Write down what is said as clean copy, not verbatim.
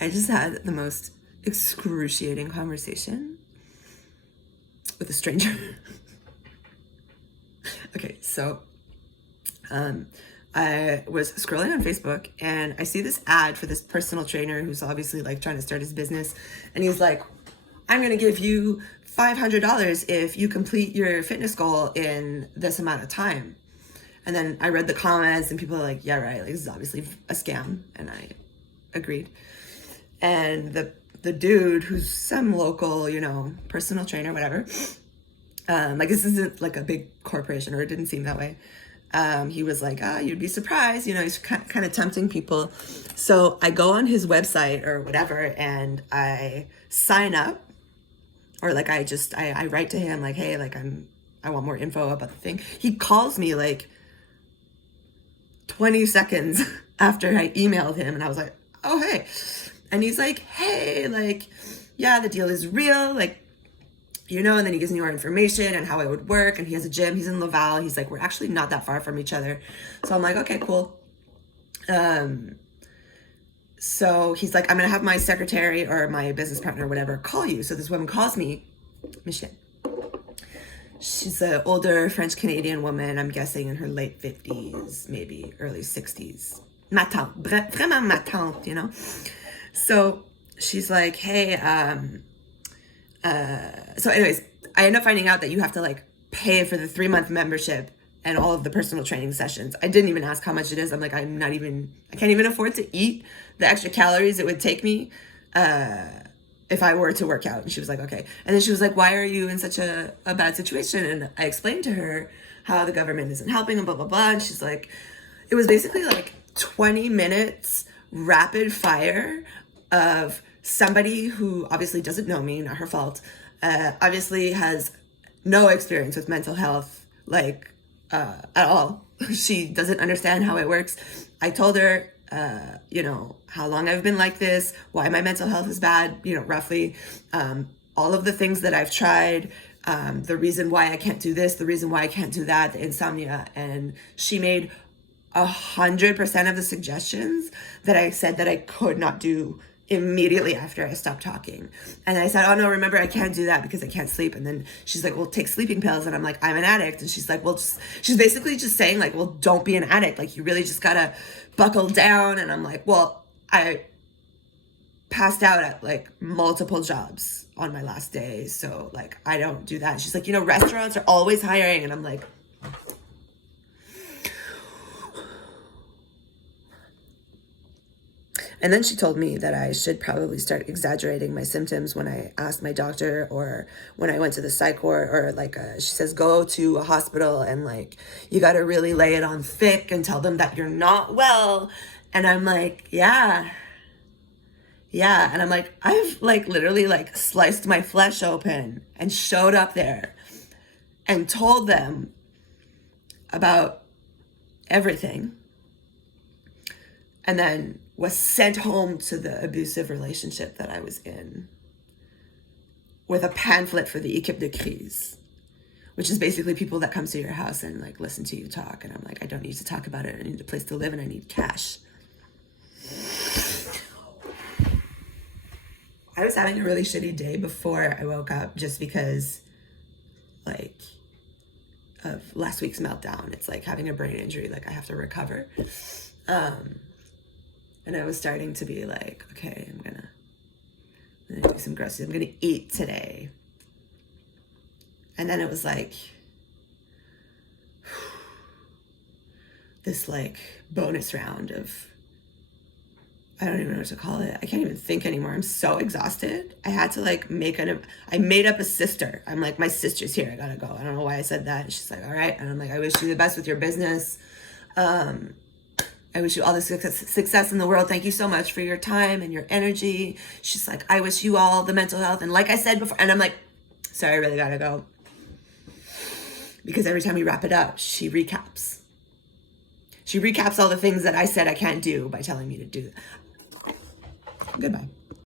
I just had the most excruciating conversation with a stranger. Okay, so I was scrolling on Facebook and I see this ad for this personal trainer who's obviously like trying to start his business. And he's like, I'm going to give you $500 if you complete your fitness goal in this amount of time. And then I read the comments and people are like, yeah, right. Like, this is obviously a scam. And I agreed. And the dude who's some local, you know, personal trainer, whatever, like this isn't like a big corporation, or it didn't seem that way. He was like, you'd be surprised, you know, he's kind of tempting people. So I go on his website or whatever and I sign up, or like I write to him like, hey, like I want more info about the thing. He calls me like 20 seconds after I emailed him, and I was like, oh, hey. And he's like, hey, like, yeah, the deal is real, like, you know, and then he gives me more information and how it would work. And he has a gym. He's in Laval. He's like, we're actually not that far from each other. So I'm like, okay, cool. So he's like, I'm going to have my secretary or my business partner or whatever call you. So this woman calls me, Michelle. She's an older French-Canadian woman, I'm guessing in her late 50s, maybe early 60s. Ma tante, vraiment ma tante, you know? So she's like, hey, so anyways, I end up finding out that you have to like pay for the 3-month membership and all of the personal training sessions. I didn't even ask how much it is. I'm like, I can't even afford to eat the extra calories it would take me if I were to work out. And she was like, okay. And then she was like, why are you in such a bad situation? And I explained to her how the government isn't helping and blah, blah, blah. And she's like, it was basically like 20 minutes rapid fire of somebody who obviously doesn't know me, not her fault, obviously has no experience with mental health, like at all. She doesn't understand how it works. I told her, you know, how long I've been like this, why my mental health is bad, you know, roughly, all of the things that I've tried, the reason why I can't do this, the reason why I can't do that, the insomnia. And she made 100% of the suggestions that I said that I could not do immediately after I stopped talking. And I said, oh no, remember, I can't do that because I can't sleep. And then she's like, well, take sleeping pills. And I'm like, I'm an addict. And she's like, well, she's basically just saying like, well, don't be an addict. Like, you really just gotta buckle down. And I'm like, well, I passed out at like multiple jobs on my last day. So like, I don't do that. And she's like, you know, restaurants are always hiring. And I'm like, and then she told me that I should probably start exaggerating my symptoms when I asked my doctor or when I went to the psych ward, or like she says, go to a hospital and like, you got to really lay it on thick and tell them that you're not well. And I'm like, yeah. And I'm like, I've like literally like sliced my flesh open and showed up there and told them about everything. And then was sent home to the abusive relationship that I was in with a pamphlet for the équipe de crise, which is basically people that come to your house and like listen to you talk. And I'm like, I don't need to talk about it. I need a place to live and I need cash. I was having a really shitty day before I woke up just because like of last week's meltdown. It's like having a brain injury, like I have to recover. And I was starting to be like, okay, I'm gonna do some groceries. I'm gonna eat today. And then it was like this like bonus round of, I don't even know what to call it. I can't even think anymore. I'm so exhausted. I had to like I made up a sister. I'm like, my sister's here, I gotta go. I don't know why I said that. And she's like, all right. And I'm like, I wish you the best with your business. I wish you all the success in the world. Thank you so much for your time and your energy. She's like, I wish you all the mental health. And like I said before, and I'm like, sorry, I really gotta go. Because every time we wrap it up, she recaps. She recaps all the things that I said I can't do by telling me to do. Goodbye.